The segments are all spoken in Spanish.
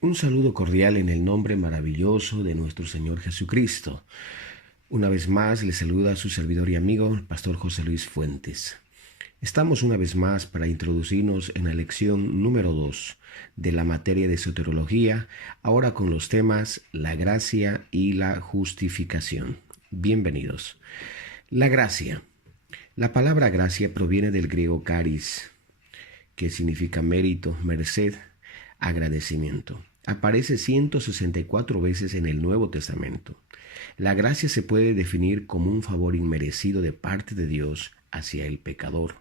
Un saludo cordial en el nombre maravilloso de nuestro Señor Jesucristo. Una vez más le saluda a su servidor y amigo, el pastor José Luis Fuentes. Estamos una vez más para introducirnos en la lección número 2 de la materia de soterología, ahora con los temas la gracia y la justificación. Bienvenidos. La gracia. La palabra gracia proviene del griego charis, que significa mérito, merced, agradecimiento. Aparece 164 veces en el Nuevo Testamento. La gracia se puede definir como un favor inmerecido de parte de Dios hacia el pecador.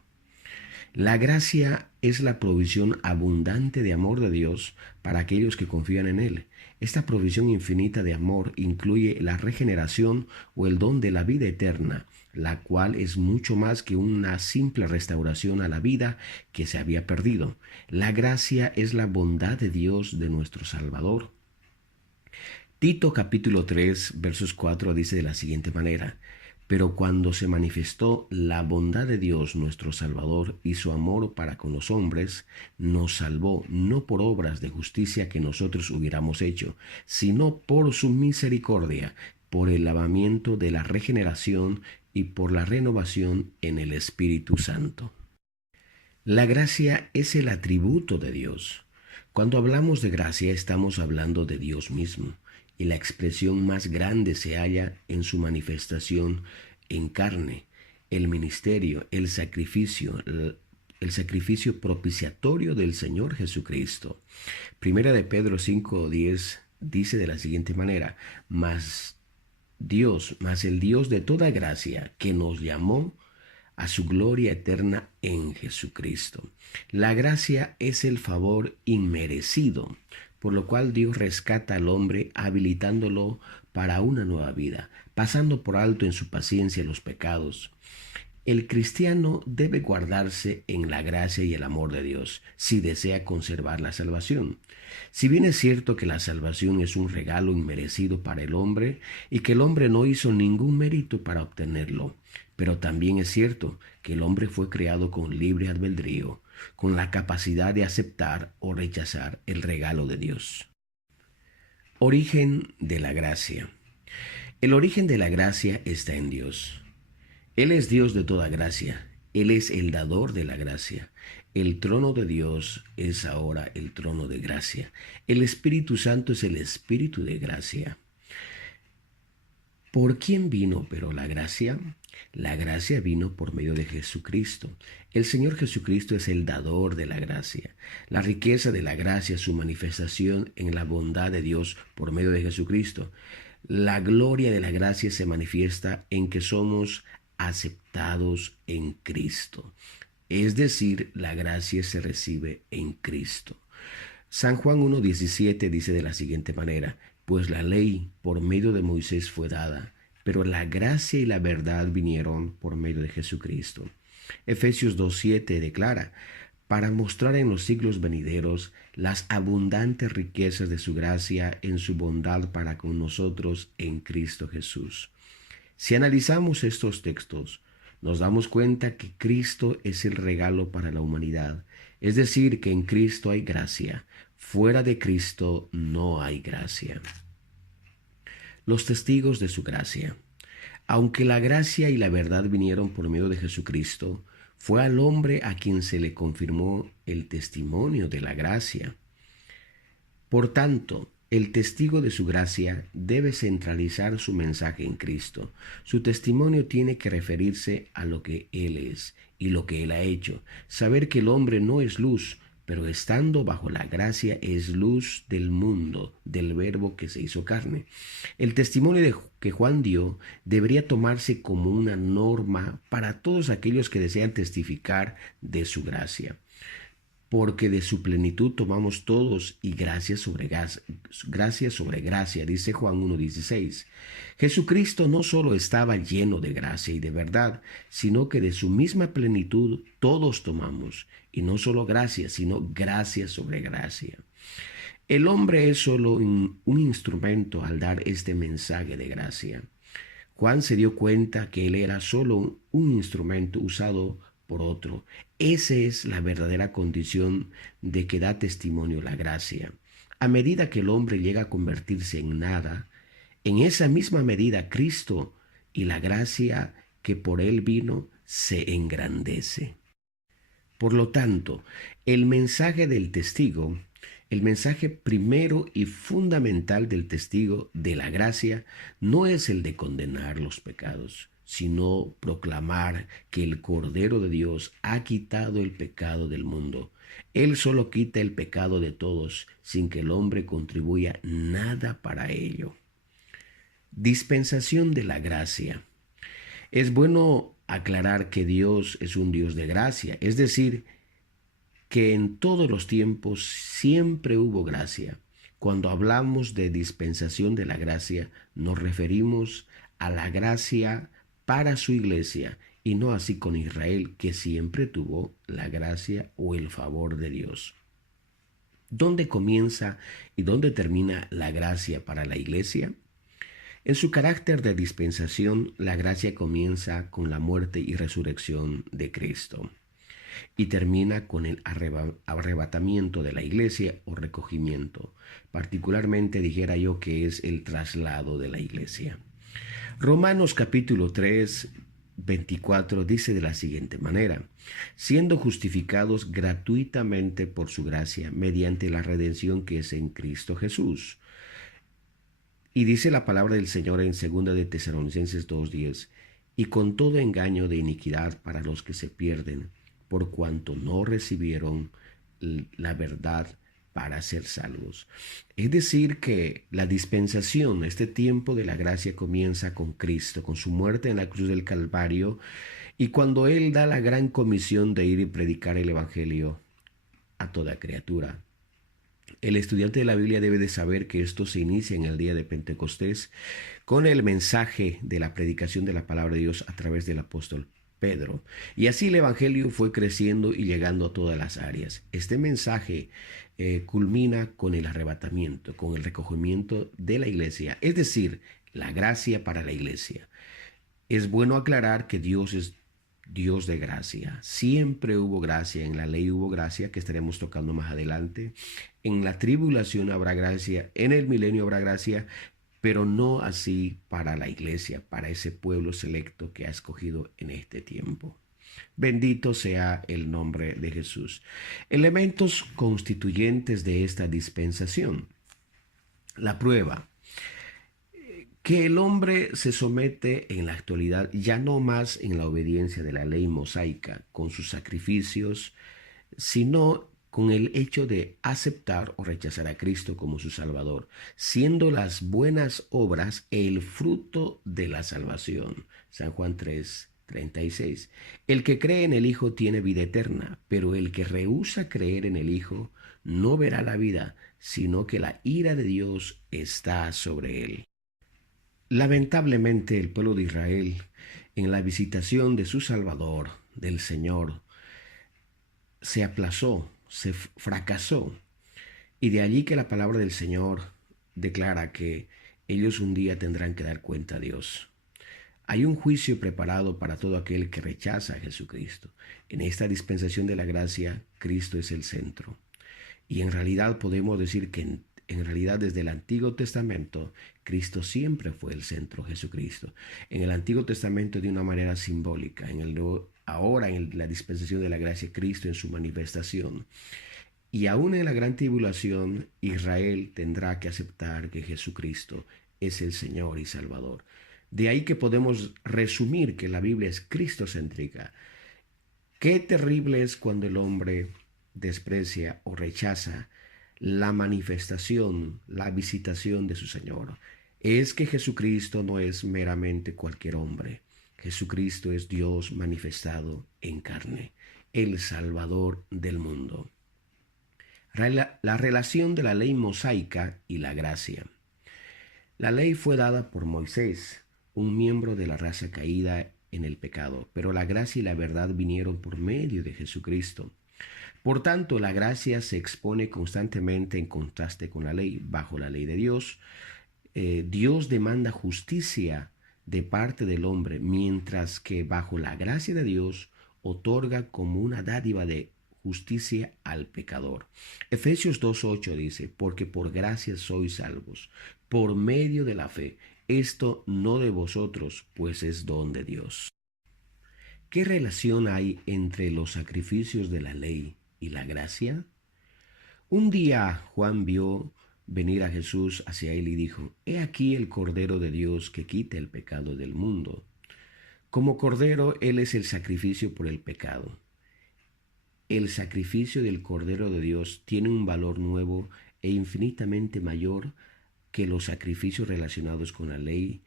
La gracia es la provisión abundante de amor de Dios para aquellos que confían en Él. Esta provisión infinita de amor incluye la regeneración o el don de la vida eterna, la cual es mucho más que una simple restauración a la vida que se había perdido. La gracia es la bondad de Dios de nuestro Salvador. Tito capítulo 3 versos 4 dice de la siguiente manera: pero cuando se manifestó la bondad de Dios nuestro Salvador y su amor para con los hombres, nos salvó no por obras de justicia que nosotros hubiéramos hecho, sino por su misericordia, por el lavamiento de la regeneración y por la renovación en el Espíritu Santo. La gracia es el atributo de Dios. Cuando hablamos de gracia estamos hablando de Dios mismo, y la expresión más grande se halla en su manifestación en carne, el ministerio, el sacrificio propiciatorio del Señor Jesucristo. Primera de Pedro 5:10 dice de la siguiente manera: mas el Dios de toda gracia, que nos llamó a su gloria eterna en Jesucristo. La gracia es el favor inmerecido, por lo cual Dios rescata al hombre habilitándolo para una nueva vida, pasando por alto en su paciencia los pecados. El cristiano debe guardarse en la gracia y el amor de Dios si desea conservar la salvación. Si bien es cierto que la salvación es un regalo inmerecido para el hombre y que el hombre no hizo ningún mérito para obtenerlo, pero también es cierto que el hombre fue creado con libre albedrío, con la capacidad de aceptar o rechazar el regalo de Dios. Origen de la gracia. El origen de la gracia está en Dios. Él es Dios de toda gracia. Él es el dador de la gracia. El trono de Dios es ahora el trono de gracia. El Espíritu Santo es el Espíritu de gracia. ¿Por quién vino pero la gracia? La gracia vino por medio de Jesucristo. El Señor Jesucristo es el dador de la gracia. La riqueza de la gracia es su manifestación en la bondad de Dios por medio de Jesucristo. La gloria de la gracia se manifiesta en que somos aceptados en Cristo. Es decir, la gracia se recibe en Cristo. San Juan 1:17 dice de la siguiente manera: pues la ley por medio de Moisés fue dada, pero la gracia y la verdad vinieron por medio de Jesucristo. Efesios 2:7 declara: para mostrar en los siglos venideros las abundantes riquezas de su gracia en su bondad para con nosotros en Cristo Jesús. Si analizamos estos textos, nos damos cuenta que Cristo es el regalo para la humanidad, es decir, que en Cristo hay gracia. Fuera de Cristo no hay gracia. Los testigos de su gracia. Aunque la gracia y la verdad vinieron por medio de Jesucristo, fue al hombre a quien se le confirmó el testimonio de la gracia. Por tanto, el testigo de su gracia debe centralizar su mensaje en Cristo. Su testimonio tiene que referirse a lo que Él es y lo que Él ha hecho. Saber que el hombre no es luz, pero estando bajo la gracia es luz del mundo, del Verbo que se hizo carne. El testimonio que Juan dio debería tomarse como una norma para todos aquellos que desean testificar de su gracia, porque de su plenitud tomamos todos y gracia sobre gracia, dice Juan 1:16. Jesucristo no solo estaba lleno de gracia y de verdad, sino que de su misma plenitud todos tomamos, y no solo gracia, sino gracia sobre gracia. El hombre es solo un instrumento al dar este mensaje de gracia. Juan se dio cuenta que él era solo un instrumento usado por otro. Esa es la verdadera condición de que da testimonio la gracia. A medida que el hombre llega a convertirse en nada, en esa misma medida Cristo y la gracia que por él vino se engrandece. Por lo tanto, el mensaje del testigo, el mensaje primero y fundamental del testigo de la gracia, no es el de condenar los pecados, sino proclamar que el Cordero de Dios ha quitado el pecado del mundo. Él solo quita el pecado de todos, sin que el hombre contribuya nada para ello. Dispensación de la gracia. Es bueno aclarar que Dios es un Dios de gracia, es decir, que en todos los tiempos siempre hubo gracia. Cuando hablamos de dispensación de la gracia, nos referimos a la gracia para su iglesia y no así con Israel, que siempre tuvo la gracia o el favor de Dios. ¿Dónde comienza y dónde termina la gracia para la iglesia? En su carácter de dispensación, la gracia comienza con la muerte y resurrección de Cristo y termina con el arrebatamiento de la iglesia o recogimiento. Particularmente dijera yo que es el traslado de la iglesia. Romanos capítulo 3, 24 dice de la siguiente manera: siendo justificados gratuitamente por su gracia mediante la redención que es en Cristo Jesús. Y dice la palabra del Señor en 2 de Tesalonicenses 2:10, y con todo engaño de iniquidad para los que se pierden, por cuanto no recibieron la verdad para ser salvos. Es decir, que la dispensación, este tiempo de la gracia comienza con Cristo, con su muerte en la cruz del Calvario, y cuando Él da la gran comisión de ir y predicar el Evangelio a toda criatura. El estudiante de la Biblia debe de saber que esto se inicia en el día de Pentecostés con el mensaje de la predicación de la palabra de Dios a través del apóstol Pedro. Y así el Evangelio fue creciendo y llegando a todas las áreas. Este mensaje culmina con el arrebatamiento, con el recogimiento de la iglesia, es decir, la gracia para la iglesia. Es bueno aclarar que Dios es Dios de gracia. Siempre hubo gracia, en la ley hubo gracia, que estaremos tocando más adelante. En la tribulación habrá gracia, en el milenio habrá gracia, pero no así para la iglesia, para ese pueblo selecto que ha escogido en este tiempo. Bendito sea el nombre de Jesús. Elementos constituyentes de esta dispensación. La prueba. Que el hombre se somete en la actualidad ya no más en la obediencia de la ley mosaica con sus sacrificios, sino con el hecho de aceptar o rechazar a Cristo como su Salvador, siendo las buenas obras el fruto de la salvación. San Juan 3:36. El que cree en el Hijo tiene vida eterna, pero el que rehúsa creer en el Hijo no verá la vida, sino que la ira de Dios está sobre él. Lamentablemente el pueblo de Israel, en la visitación de su Salvador, del Señor, se aplazó, se fracasó. Y de allí que la palabra del Señor declara que ellos un día tendrán que dar cuenta a Dios. Hay un juicio preparado para todo aquel que rechaza a Jesucristo. En esta dispensación de la gracia, Cristo es el centro. Y en realidad podemos decir que en realidad desde el Antiguo Testamento, Cristo siempre fue el centro, Jesucristo. En el Antiguo Testamento de una manera simbólica, ahora en la dispensación de la gracia, Cristo en su manifestación. Y aún en la gran tribulación, Israel tendrá que aceptar que Jesucristo es el Señor y Salvador. De ahí que podemos resumir que la Biblia es cristocéntrica. Qué terrible es cuando el hombre desprecia o rechaza la manifestación, la visitación de su Señor. Es que Jesucristo no es meramente cualquier hombre. Jesucristo es Dios manifestado en carne, el Salvador del mundo. La relación de la ley mosaica y la gracia. La ley fue dada por Moisés, un miembro de la raza caída en el pecado, pero la gracia y la verdad vinieron por medio de Jesucristo. Por tanto, la gracia se expone constantemente en contraste con la ley. Bajo la ley de Dios, Dios demanda justicia de parte del hombre, mientras que bajo la gracia de Dios otorga como una dádiva de justicia al pecador. Efesios 2:8 dice, porque por gracia sois salvos, por medio de la fe. Esto no de vosotros, pues es don de Dios. ¿Qué relación hay entre los sacrificios de la ley y la gracia? Un día Juan vio venir a Jesús hacia él y dijo, He aquí el Cordero de Dios que quita el pecado del mundo. Como Cordero, Él es el sacrificio por el pecado. El sacrificio del Cordero de Dios tiene un valor nuevo e infinitamente mayor que los sacrificios relacionados con la ley,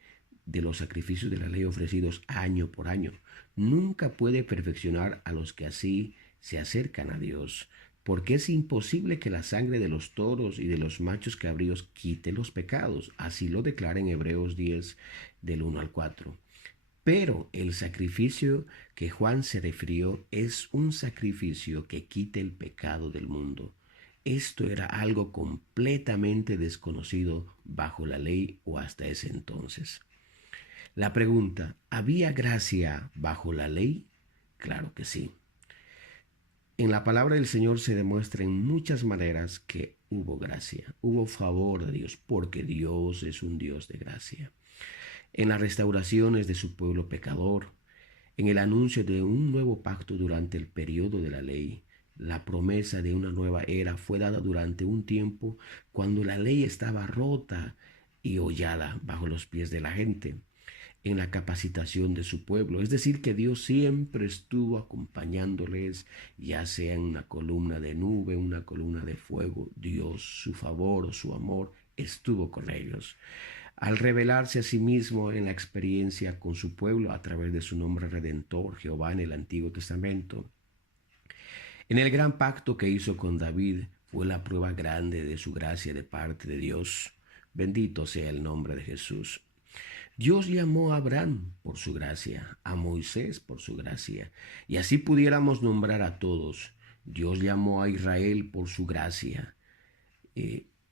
de los sacrificios de la ley ofrecidos año por año. Nunca puede perfeccionar a los que así se acercan a Dios, porque es imposible que la sangre de los toros y de los machos cabríos quite los pecados. Así lo declara en Hebreos 10, del 1 al 4. Pero el sacrificio que Juan se refirió es un sacrificio que quite el pecado del mundo. Esto era algo completamente desconocido bajo la ley o hasta ese entonces. La pregunta, ¿había gracia bajo la ley? Claro que sí. En la palabra del Señor se demuestra en muchas maneras que hubo gracia, hubo favor de Dios, porque Dios es un Dios de gracia. En las restauraciones de su pueblo pecador, en el anuncio de un nuevo pacto durante el periodo de la ley, la promesa de una nueva era fue dada durante un tiempo cuando la ley estaba rota y hollada bajo los pies de la gente, en la capacitación de su pueblo. Es decir, que Dios siempre estuvo acompañándoles, ya sea en una columna de nube, una columna de fuego. Dios, su favor, su amor, estuvo con ellos. Al revelarse a sí mismo en la experiencia con su pueblo a través de su nombre redentor, Jehová, en el Antiguo Testamento. En el gran pacto que hizo con David fue la prueba grande de su gracia de parte de Dios. Bendito sea el nombre de Jesús. Dios llamó a Abraham por su gracia, a Moisés por su gracia, y así pudiéramos nombrar a todos. Dios llamó a Israel por su gracia.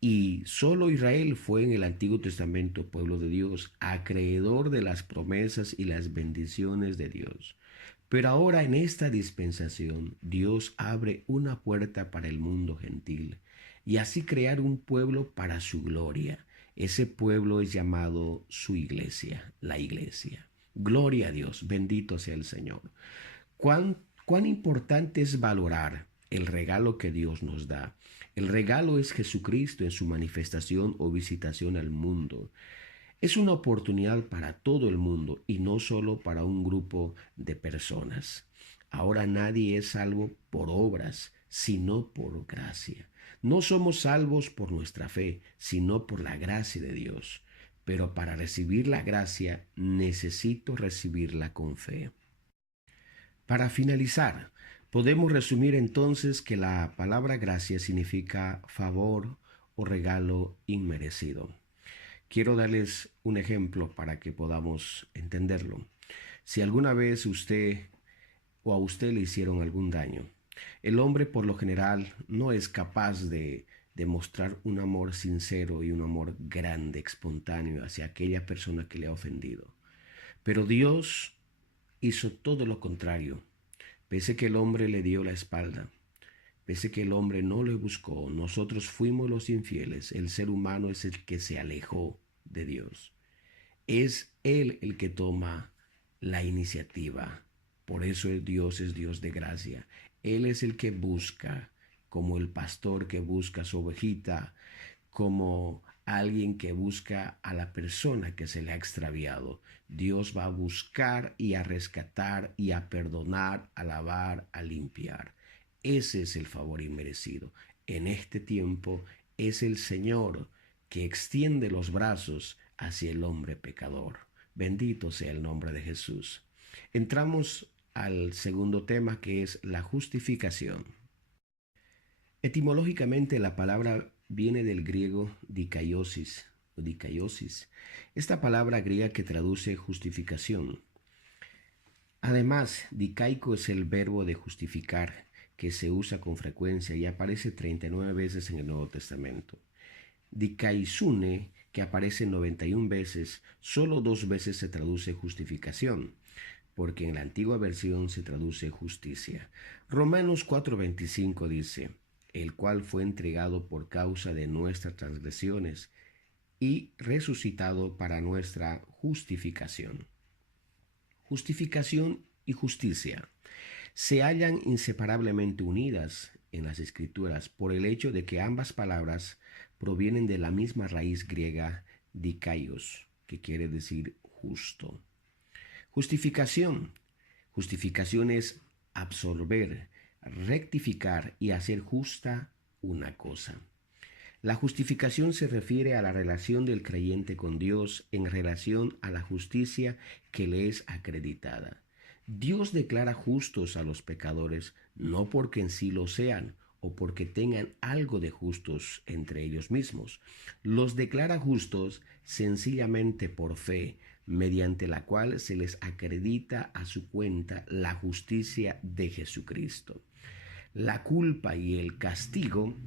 Y solo Israel fue en el Antiguo Testamento pueblo de Dios, acreedor de las promesas y las bendiciones de Dios. Pero ahora en esta dispensación Dios abre una puerta para el mundo gentil y así crear un pueblo para su gloria. Ese pueblo es llamado su iglesia, la iglesia. Gloria a Dios, bendito sea el Señor. Cuán importante es valorar el regalo que Dios nos da. El regalo es Jesucristo en su manifestación o visitación al mundo. Es una oportunidad para todo el mundo y no solo para un grupo de personas. Ahora nadie es salvo por obras, sino por gracia. No somos salvos por nuestra fe, sino por la gracia de Dios. Pero para recibir la gracia necesito recibirla con fe. Para finalizar, podemos resumir entonces que la palabra gracia significa favor o regalo inmerecido. Quiero darles un ejemplo para que podamos entenderlo. Si alguna vez usted o a usted le hicieron algún daño, el hombre por lo general no es capaz de demostrar un amor sincero y un amor grande, espontáneo hacia aquella persona que le ha ofendido. Pero Dios hizo todo lo contrario. Pese que el hombre le dio la espalda, pese que el hombre no le buscó, nosotros fuimos los infieles. El ser humano es el que se alejó de Dios. Es Él el que toma la iniciativa. Por eso Dios es Dios de gracia. Él es el que busca, como el pastor que busca su ovejita, como alguien que busca a la persona que se le ha extraviado. Dios va a buscar y a rescatar y a perdonar, a lavar, a limpiar. Ese es el favor inmerecido. En este tiempo es el Señor que extiende los brazos hacia el hombre pecador. Bendito sea el nombre de Jesús. Entramos al segundo tema, que es la justificación. Etimológicamente la palabra viene del griego dikaiosis o dikaiosis, esta palabra griega que traduce justificación. Además, dikaico es el verbo de justificar que se usa con frecuencia y aparece 39 veces en el Nuevo Testamento. Dikaisune, que aparece 91 veces, solo 2 veces se traduce justificación. porque en la antigua versión se traduce justicia. Romanos 4:25 dice, el cual fue entregado por causa de nuestras transgresiones y resucitado para nuestra justificación. Justificación y justicia se hallan inseparablemente unidas en las Escrituras por el hecho de que ambas palabras provienen de la misma raíz griega dikaios, que quiere decir justo. Justificación. Justificación es absorber, rectificar y hacer justa una cosa. La justificación se refiere a la relación del creyente con Dios en relación a la justicia que le es acreditada. Dios declara justos a los pecadores no porque en sí lo sean o porque tengan algo de justos entre ellos mismos. Los declara justos sencillamente por fe, mediante la cual se les acredita a su cuenta la justicia de Jesucristo. La culpa y el castigo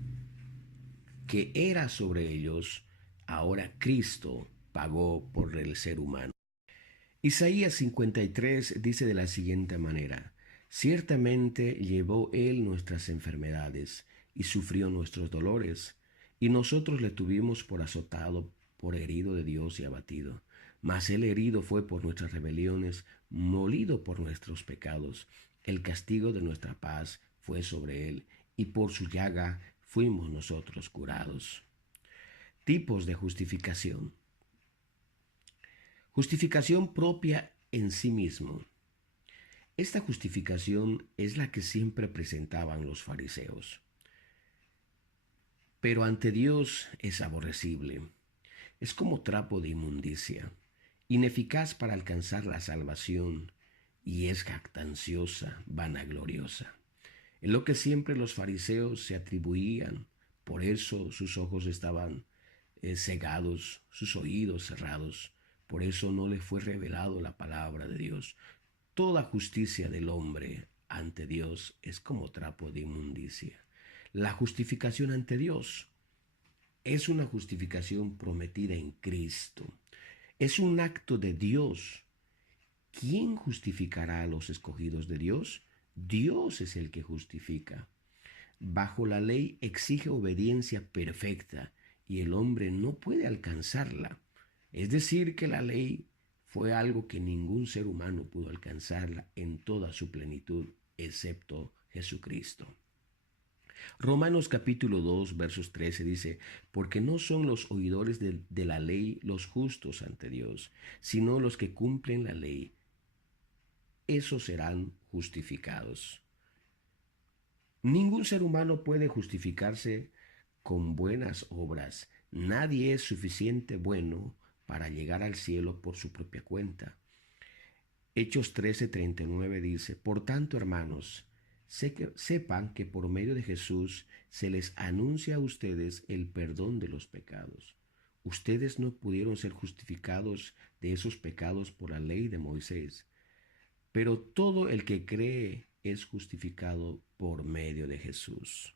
que era sobre ellos, ahora Cristo pagó por el ser humano. Isaías 53 dice de la siguiente manera, ciertamente llevó él nuestras enfermedades y sufrió nuestros dolores, y nosotros le tuvimos por azotado, por herido de Dios y abatido. Mas él herido fue por nuestras rebeliones, molido por nuestros pecados. El castigo de nuestra paz fue sobre él, y por su llaga fuimos nosotros curados. Tipos de justificación. Justificación propia en sí mismo. Esta justificación es la que siempre presentaban los fariseos. Pero ante Dios es aborrecible. Es como trapo de inmundicia, ineficaz para alcanzar la salvación y es jactanciosa, vanagloriosa. En lo que siempre los fariseos se atribuían, por eso sus ojos estaban cegados, sus oídos cerrados, por eso no le fue revelado la palabra de Dios. Toda justicia del hombre ante Dios es como trapo de inmundicia. La justificación ante Dios es una justificación prometida en Cristo. Es un acto de Dios. ¿Quién justificará a los escogidos de Dios? Dios es el que justifica. Bajo la ley exige obediencia perfecta y el hombre no puede alcanzarla. Es decir, que la ley fue algo que ningún ser humano pudo alcanzarla en toda su plenitud, excepto Jesucristo. Romanos capítulo 2, versos 13 dice, porque no son los oidores de la ley los justos ante Dios, sino los que cumplen la ley. Esos serán justificados. Ningún ser humano puede justificarse con buenas obras. Nadie es suficiente bueno para llegar al cielo por su propia cuenta. Hechos 13:39 dice, por tanto, hermanos, sepan que por medio de Jesús se les anuncia a ustedes el perdón de los pecados. Ustedes no pudieron ser justificados de esos pecados por la ley de Moisés, pero todo el que cree es justificado por medio de Jesús.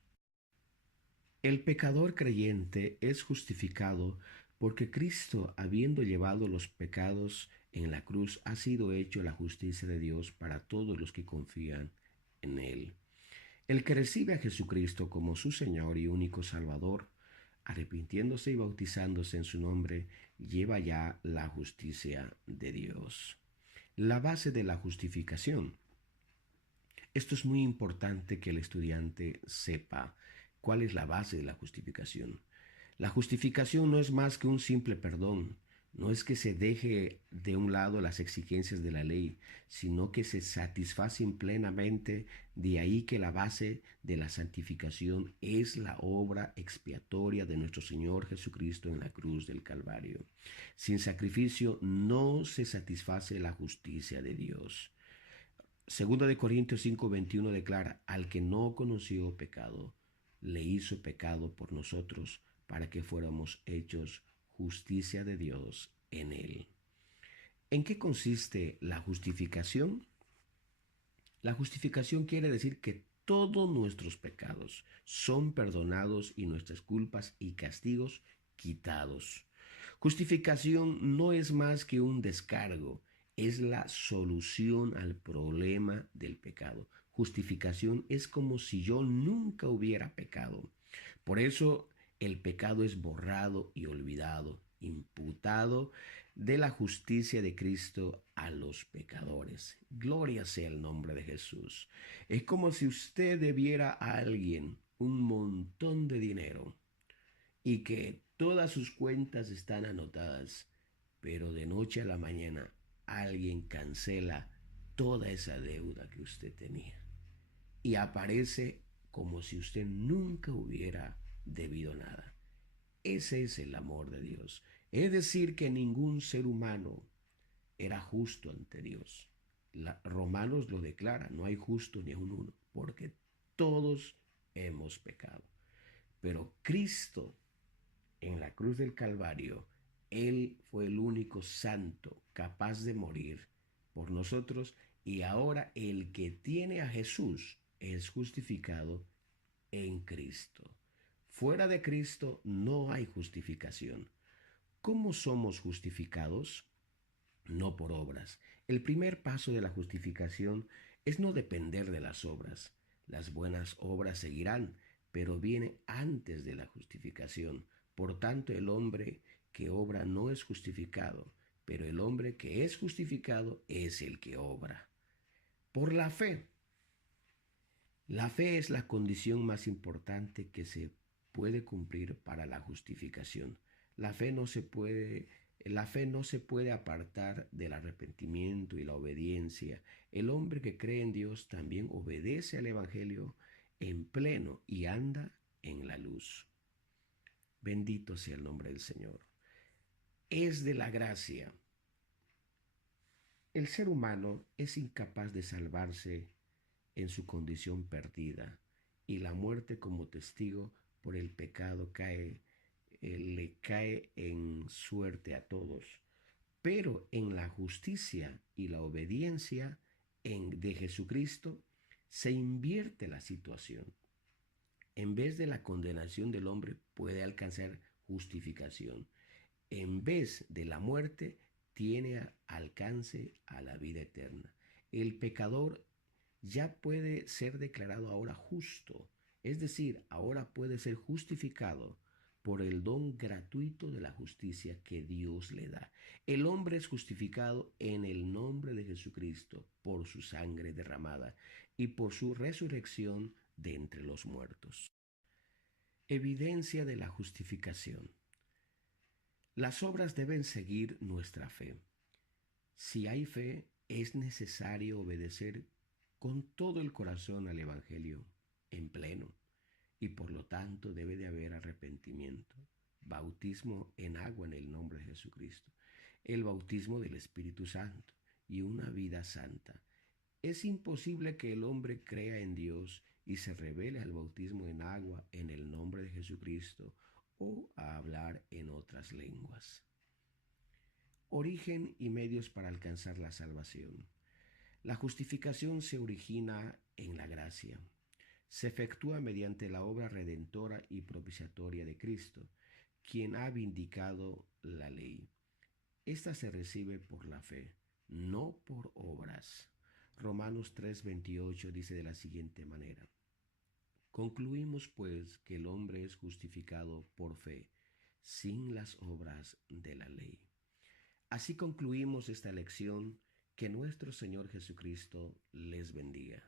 El pecador creyente es justificado porque Cristo, habiendo llevado los pecados en la cruz, ha sido hecho la justicia de Dios para todos los que confían en Él. El que recibe a Jesucristo como su Señor y único Salvador, arrepintiéndose y bautizándose en su nombre, lleva ya la justicia de Dios. La base de la justificación. Esto es muy importante que el estudiante sepa cuál es la base de la justificación. La justificación no es más que un simple perdón, no es que se deje de un lado las exigencias de la ley, sino que se satisfacen plenamente. De ahí que la base de la santificación es la obra expiatoria de nuestro Señor Jesucristo en la cruz del Calvario. Sin sacrificio no se satisface la justicia de Dios. Segunda de Corintios 5:21 declara, al que no conoció pecado, le hizo pecado por nosotros, para que fuéramos hechos justicia de Dios en él. ¿En qué consiste la justificación? La justificación quiere decir que todos nuestros pecados son perdonados y nuestras culpas y castigos quitados. Justificación no es más que un descargo, es la solución al problema del pecado. Justificación es como si yo nunca hubiera pecado. Por eso el pecado es borrado y olvidado, imputado de la justicia de Cristo a los pecadores. Gloria sea el nombre de Jesús. Es como si usted debiera a alguien un montón de dinero y que todas sus cuentas están anotadas, pero de noche a la mañana alguien cancela toda esa deuda que usted tenía y aparece como si usted nunca hubiera debido nada. Ese es el amor de Dios. Es decir, que ningún ser humano era justo ante Dios. Romanos lo declara, no hay justo ni un uno, porque todos hemos pecado. Pero Cristo en la cruz del Calvario, Él fue el único santo capaz de morir por nosotros, y ahora el que tiene a Jesús es justificado en Cristo. Fuera de Cristo no hay justificación. ¿Cómo somos justificados? No por obras. El primer paso de la justificación es no depender de las obras. Las buenas obras seguirán, pero viene antes de la justificación. Por tanto, el hombre que obra no es justificado, pero el hombre que es justificado es el que obra. Por la fe. La fe es la condición más importante que se puede cumplir para la justificación. La fe no se puede, la fe no se puede apartar del arrepentimiento y la obediencia. El hombre que cree en Dios también obedece al Evangelio en pleno y anda en la luz. Bendito sea el nombre del Señor. Es de la gracia. El ser humano es incapaz de salvarse en su condición perdida, y la muerte como testigo por el pecado le cae en suerte a todos. Pero en la justicia y la obediencia de Jesucristo se invierte la situación. En vez de la condenación del hombre puede alcanzar justificación. En vez de la muerte tiene alcance a la vida eterna. El pecador ya puede ser declarado ahora justo, es decir, ahora puede ser justificado por el don gratuito de la justicia que Dios le da. El hombre es justificado en el nombre de Jesucristo por su sangre derramada y por su resurrección de entre los muertos. Evidencia de la justificación. Las obras deben seguir nuestra fe. Si hay fe, es necesario obedecer con todo el corazón al Evangelio en pleno, y por lo tanto debe de haber arrepentimiento, bautismo en agua en el nombre de Jesucristo, el bautismo del Espíritu Santo y una vida santa. Es imposible que el hombre crea en Dios y se revele al bautismo en agua en el nombre de Jesucristo o a hablar en otras lenguas. Origen y medios para alcanzar la salvación. La justificación se origina en la gracia. Se efectúa mediante la obra redentora y propiciatoria de Cristo, quien ha vindicado la ley. Esta se recibe por la fe, no por obras. Romanos 3:28 dice de la siguiente manera: concluimos pues que el hombre es justificado por fe, sin las obras de la ley. Así concluimos esta lección. Que nuestro Señor Jesucristo les bendiga.